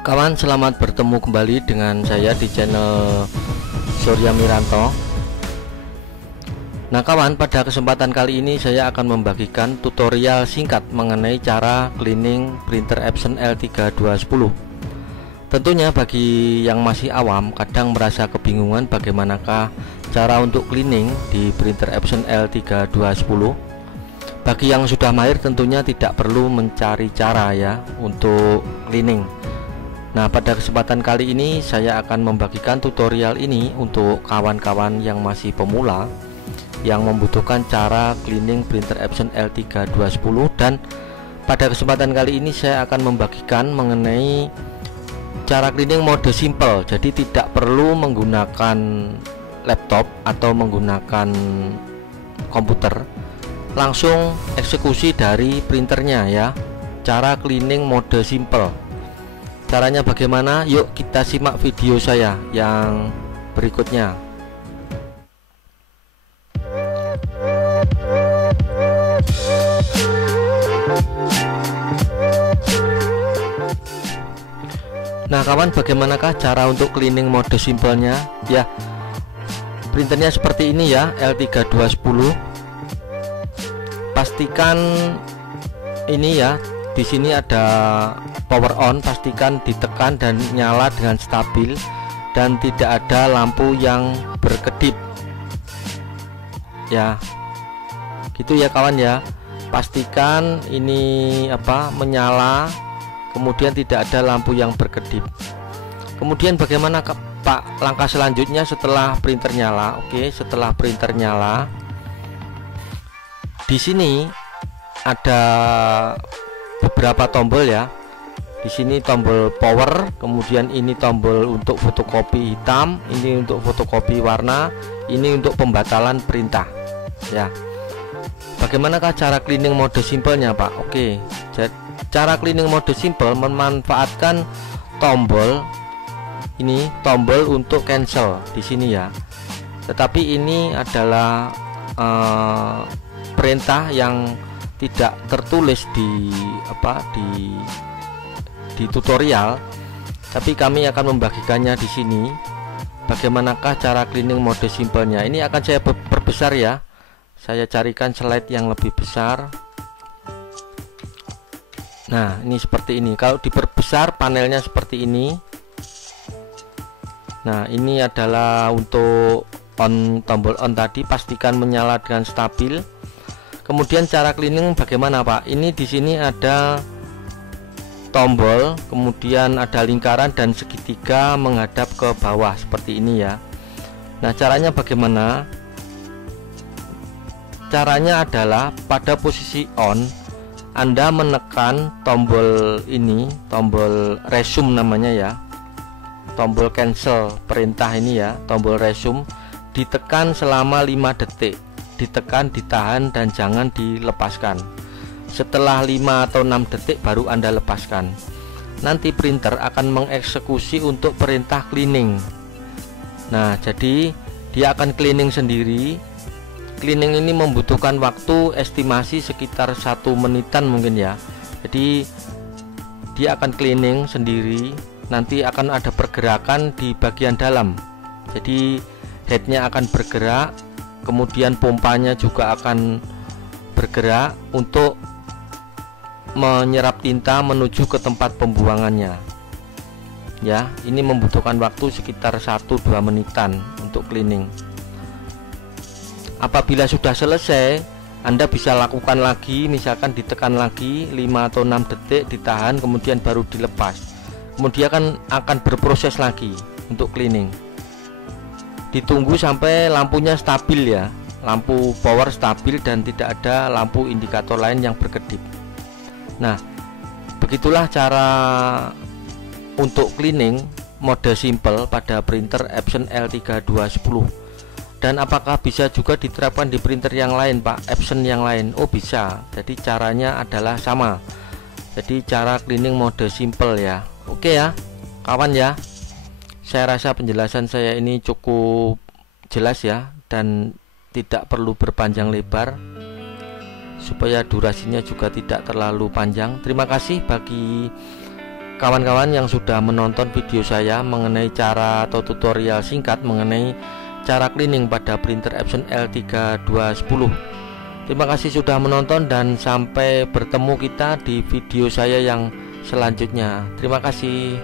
Kawan, selamat bertemu kembali dengan saya di channel Surya Miranto. Nah kawan, pada kesempatan kali ini saya akan membagikan tutorial singkat mengenai cara cleaning printer Epson L3210. Tentunya bagi yang masih awam kadang merasa kebingungan bagaimanakah cara untuk cleaning di printer Epson L3210. Bagi yang sudah mahir tentunya tidak perlu mencari cara ya untuk cleaning. Nah, pada kesempatan kali ini saya akan membagikan tutorial ini untuk kawan-kawan yang masih pemula yang membutuhkan cara cleaning printer Epson L3210. Dan pada kesempatan kali ini saya akan membagikan mengenai cara cleaning mode simple. Jadi tidak perlu menggunakan laptop atau menggunakan komputer, langsung eksekusi dari printernya ya. Cara cleaning mode simple. Caranya bagaimana? Yuk kita simak video saya yang berikutnya. Nah kawan, bagaimanakah cara untuk cleaning mode simpelnya? Ya, printernya seperti ini ya, L3210. Pastikan ini ya, di sini ada power on, pastikan ditekan dan nyala dengan stabil dan tidak ada lampu yang berkedip ya, gitu ya kawan ya. Pastikan ini menyala, kemudian tidak ada lampu yang berkedip. Kemudian bagaimana Pak langkah selanjutnya setelah printer nyala? Oke, setelah printer nyala, di sini ada beberapa tombol ya. Di sini tombol power, kemudian ini tombol untuk fotokopi hitam, ini untuk fotokopi warna, ini untuk pembatalan perintah ya. Bagaimanakah cara cleaning mode simpelnya Pak? Oke, cara cleaning mode simple memanfaatkan tombol ini, tombol untuk cancel di sini ya. Tetapi ini adalah perintah yang tidak tertulis di tutorial, tapi kami akan membagikannya di sini. Bagaimanakah cara cleaning mode simpelnya? Ini akan saya perbesar ya. Saya carikan slide yang lebih besar. Nah, ini seperti ini. Kalau diperbesar panelnya seperti ini. Nah, ini adalah untuk on, tombol on tadi, pastikan menyala dengan stabil. Kemudian cara cleaning bagaimana Pak? Ini di sini ada tombol, kemudian ada lingkaran dan segitiga menghadap ke bawah seperti ini ya. Nah, caranya bagaimana? Caranya adalah pada posisi on, Anda menekan tombol ini, tombol resume namanya ya, tombol cancel perintah ini ya, tombol resume, ditekan selama 5 detik, ditekan, ditahan dan jangan dilepaskan. Setelah 5 atau 6 detik baru Anda lepaskan. Nanti printer akan mengeksekusi untuk perintah cleaning. Nah, jadi dia akan cleaning sendiri. Cleaning ini membutuhkan waktu estimasi sekitar 1 menitan mungkin ya. Jadi dia akan cleaning sendiri. Nanti akan ada pergerakan di bagian dalam. Jadi headnya akan bergerak, kemudian pompanya juga akan bergerak untuk menyerap tinta menuju ke tempat pembuangannya ya. Ini membutuhkan waktu sekitar 1-2 menitan untuk cleaning. Apabila sudah selesai, Anda bisa lakukan lagi, misalkan ditekan lagi 5 atau 6 detik, ditahan, kemudian baru dilepas. Kemudian akan berproses lagi untuk cleaning. Ditunggu sampai lampunya stabil ya, lampu power stabil dan tidak ada lampu indikator lain yang berkedip. Nah, begitulah cara untuk cleaning mode simple pada printer Epson L3210. Dan apakah bisa juga diterapkan di printer yang lain Pak, Epson yang lain? Oh bisa, jadi caranya adalah sama. Jadi cara cleaning mode simple ya. Oke ya kawan ya, saya rasa penjelasan saya ini cukup jelas ya, dan tidak perlu berpanjang lebar supaya durasinya juga tidak terlalu panjang. Terima kasih bagi kawan-kawan yang sudah menonton video saya mengenai cara atau tutorial singkat mengenai cara cleaning pada printer Epson L3210. Terima kasih sudah menonton dan sampai bertemu kita di video saya yang selanjutnya. Terima kasih.